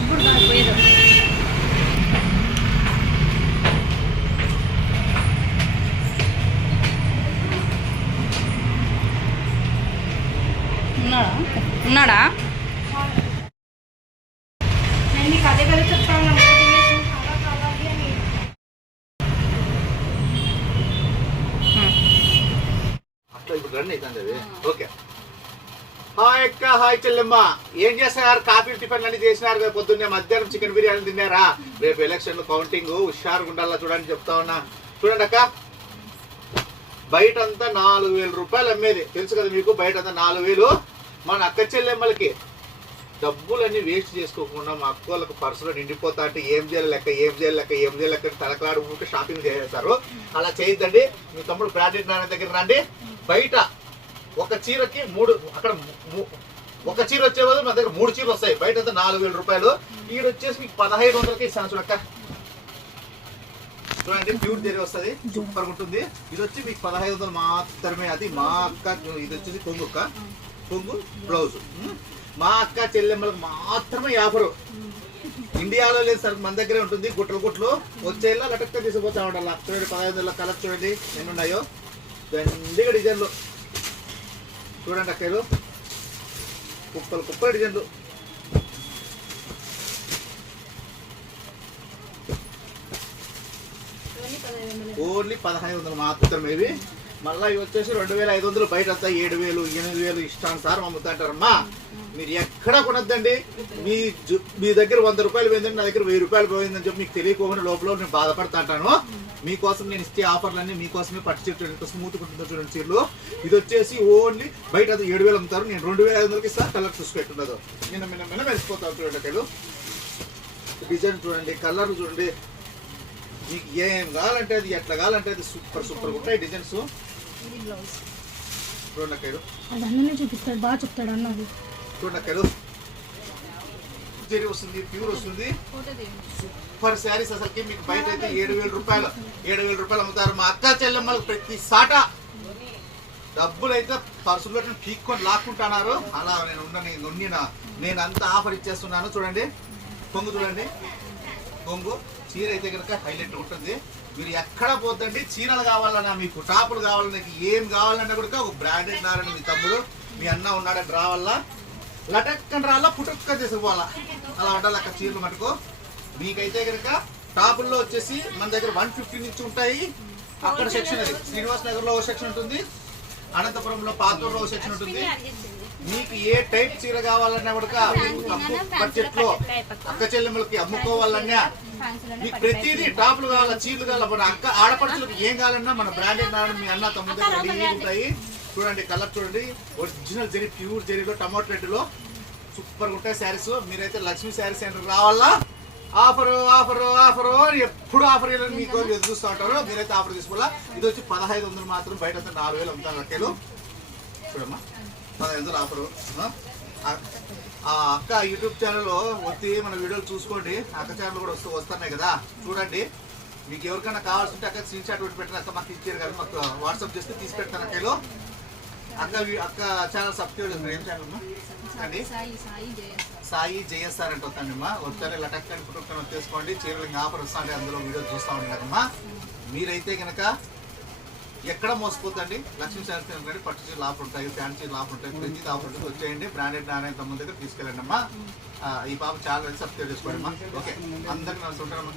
ఇప్పుడు పోయేది ఉన్నాడా? నేను నీకు అదే కదా చెప్తాను. ఓకే. హాయ్ అక్క, హాయ్ చెల్లెమ్మ. ఏం చేస్తున్నారు? కాఫీ టిఫిన్ అన్ని చేసినారు కదా పొద్దున్నే. మధ్యాహ్నం చికెన్ బిర్యానీ తిన్నారా? రేపు ఎలక్షన్ కౌంటింగ్ హుషారుగా ఉండాలా చూడండి చెప్తా ఉన్నా. చూడండి అక్క, బయట అంతా 4,000 రూపాయలు అమ్మేది తెలుసు కదా మీకు. బయట అంతా 4,000. మన అక్క చెల్లెమ్మలకి డబ్బులన్నీ వేస్ట్ చేసుకోకుండా మా అక్క వాళ్ళకి పర్సులో నిండిపోతా అంటే ఏం చేయాలి లెక్క తలకాడు ఊరికి షాపింగ్ చేస్తారు. అలా చేయొద్దండి. మీ తమ్ముడు బ్రాండెడ్ నాన్న దగ్గర రండి. బయట ఒక చీరకి 3, అక్కడ ఒక చీర వచ్చే బదులు మన దగ్గర 3 చీరలు వస్తాయి. బయట అంతా 4,000 రూపాయలు. ఈడ వచ్చేసి మీకు 1,500కి ఇస్తాను చూడక్క. చూడండి, ప్యూర్ జరీ వస్తుంది, సూపర్ ఉంటుంది. ఇది వచ్చి మీకు 1,500 మాత్రమే. అది మా అక్క. ఇది వచ్చేసి కొంగు బ్లౌజ్. మా అక్క చెల్లెమ్మలకు మాత్రమే ఆఫరు. ఇండియాలో లేదు సార్, మన దగ్గరే ఉంటుంది. గుట్లు వచ్చేలా లటక్క తీసుకుపోతా ఉండాలి. చూడండి 1,500 కలర్ చూడండి ఎన్ని ఉన్నాయో. దండిగా డిజైన్లు చూడండి అక్కలు, కుప్పలు డిజైన్లు. ఓన్లీ 1,500 మాత్రమే ఇవి. మళ్ళీ ఇవి వచ్చేసి 2,500 బయట వస్తాయి. 7,000 8,000 ఇష్టానుసారం అమ్ముతుంటారమ్మా. మీరు ఎక్కడా కొనొద్దండి. మీ దగ్గర 100 రూపాయలు పోయిందండి, నా దగ్గర 1000 రూపాయలు పోయిందని చెప్పి మీకు తెలియకోకుండా లోపల నేను బాధపడతా అంటాను. మీకోసం నేను ఇచ్చే ఆఫర్లన్నీ మీకోసమే. పట్టు చీరలు స్మూత్ ఉంటుందో చూడండి చీరలు. ఇది వచ్చేసి ఓన్లీ బయట అది 7,000 అమ్ముతారు, నేను 2,500కి ఇస్తాను. కలర్ చూసుకుంటున్నదో మిన్న మెరిసిపోతాను చూడండి అక్కలు. డిజైన్ చూడండి, కలర్ చూడండి. మీకు ఏం కావాలంటే అది, ఎట్లా కావాలంటే అది సూపర్ ఉంటాయి డిజైన్స్. చూడండి అక్కలు, చూపిస్తాడు, బాగా చెప్తాడు అన్నది. చూడండి అక్కలు, జరీ వస్తుంది, ప్యూర్ వస్తుంది, సూపర్ శారీస్. అసలుకి మీకు బయట అయితే 7,000 రూపాయలు అమ్ముతారు. మా అక్క చెల్లెమ్మలకు ప్రతి సాట డబ్బులు అయితే పర్సులో పీక్కొని లాక్కుంటున్నారు. అలా నేను అంతా ఆఫర్ ఇచ్చేస్తున్నాను. చూడండి కొంగు, చూడండి కొంగు. చీర అయితే కనుక హైలైట్ ఉంటుంది. మీరు ఎక్కడ పోతండి, చీరలు కావాలన్నా, మీకు టాపులు కావాలన్నా, ఏం కావాలన్నా కూడా ఒక బ్రాండెడ్ నారని మీ తమ్ముడు మీ అన్న ఉన్నాడని రావాలా, లటక్కని రావాలా, పుట్టుక్క తీసుకుపోవాలా. అలా ఉండాలి అక్కడ చీరలు మటుకు. మీకైతే కనుక టాపుల్లో వచ్చేసి మన దగ్గర 150 నుంచి ఉంటాయి. అక్కడ సెక్షన్ అది శ్రీనివాస్ నగర్లో ఓ సెక్షన్ ఉంటుంది, అనంతపురంలో పాతూరులో ఓ సెక్షన్ ఉంటుంది. మీకు ఏ టైప్ చీర కావాలన్నా కూడా మీకు తక్కువ బడ్జెట్ లో అక్క చెల్లెమ్మలకి అమ్ముకోవాలన్నా, మీకు ప్రతిదీ టాపులు కావాలా, చీరలు కావాలా, మన అక్క ఆడపడుచులకు ఏం కావాలన్నా మన బ్రాండెడ్ నారాయణ మీ అన్న తమ్ముడు దగ్గర రెడీ ఉంటాయి. చూడండి కలర్ చూడండి, ఒరిజినల్ జరీ, ప్యూర్ జరీలో టమాటో రెడ్లో సూపర్ ఉంటాయి శారీస్. మీరైతే లక్ష్మీ శారీ సెంటర్ రావాలా. ఆఫర్ ఎప్పుడు ఆఫర్ మీకు ఎదురు చూస్తూ ఉంటారు. మీరైతే ఆఫర్ తీసుకోవాలా. ఇది వచ్చి 1,500 మాత్రం. బయట 4,000 అమ్ముతారు లెక్కలు. చూడమ్మా 1,500 ఆఫరు. ఆ అక్క యూట్యూబ్ ఛానల్లో వచ్చి మన వీడియోలు చూసుకోండి. అక్క ఛానల్ కూడా వస్తున్నాయి కదా, చూడండి. మీకు ఎవరికైనా కావాల్సింటే అక్క స్క్రీన్ షాట్ పెట్టి పెట్టిన అక్క మాకు ఇచ్చారు కదా, మాకు వాట్సాప్ చేస్తే తీసి పెడతాను అక్కలో. అక్క ఛానల్ సబ్స్క్రైబ్ చేస్తారు. ఏం ఛానల్ అండి? సాయి జేఎస్ఆర్ అంటే వస్తానమ్మా. వచ్చారు లటక్కని పుట్టుకొని వచ్చేసుకోండి. చీరలు ఆఫర్ వస్తాండి, అందులో వీడియో చూస్తూ ఉండండి కదమ్మా. మీరైతే కనుక ఎక్కడ మోసపోతండి. లక్ష్మీ శారీస్ కానీ పట్టు చీరలు ఆఫర్ ఉంటాయి, ఫ్యాన్సీ చీరలు ఆఫర్ ఉంటాయి, ప్రతి ఆఫర్ ఉంటుంది. వచ్చేయండి. బ్రాండెడ్ నారాయణ తమ్ముడి దగ్గర తీసుకెళ్ళండి అమ్మా. ఈ పాప చాలా సబ్స్క్రైబ్ చేసుకోండి అమ్మా. ఓకే, అందరికీ నమస్కారం.